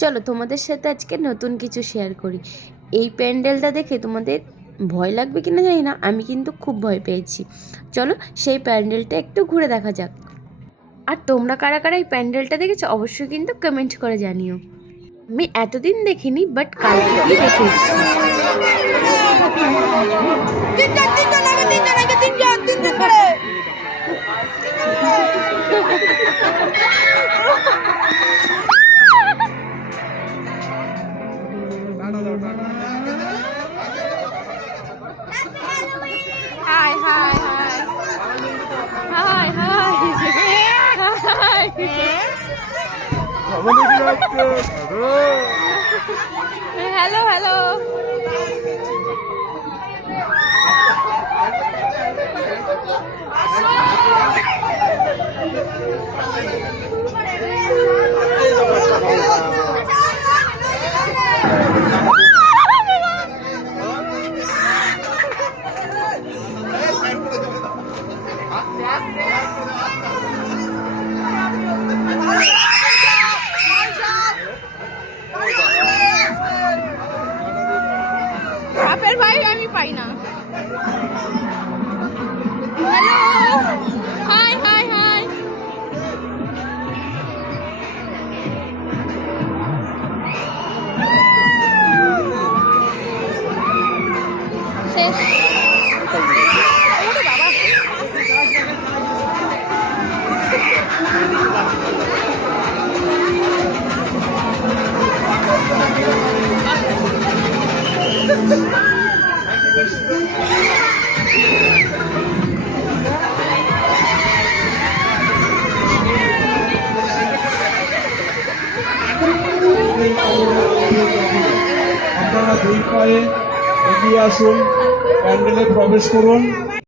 চলো তোমাদের সাথে আজকে নতুন কিছু শেয়ার করি। এই প্যান্ডেলটা দেখে তোমাদের ভয় লাগবে কিনা জানি না, আমি কিন্তু খুব ভয় পেয়েছি। চলো সেই প্যান্ডেলটা একটু ঘুরে দেখা যাক। আর তোমরা কারা কারা এই প্যান্ডেলটা দেখেছো অবশ্যই কিন্তু কমেন্ট করে জানিও। আমি এতদিন দেখিনি, বাট কাল থেকেই দেখে এসেছি। High high high high hi hello hello. বাপের ভাই আমি পাই না। Hello hi high high. শেষ। আপনারা দুই পায়ে এগিয়ে আসুন, প্যান্ডেলে প্রবেশ করুন।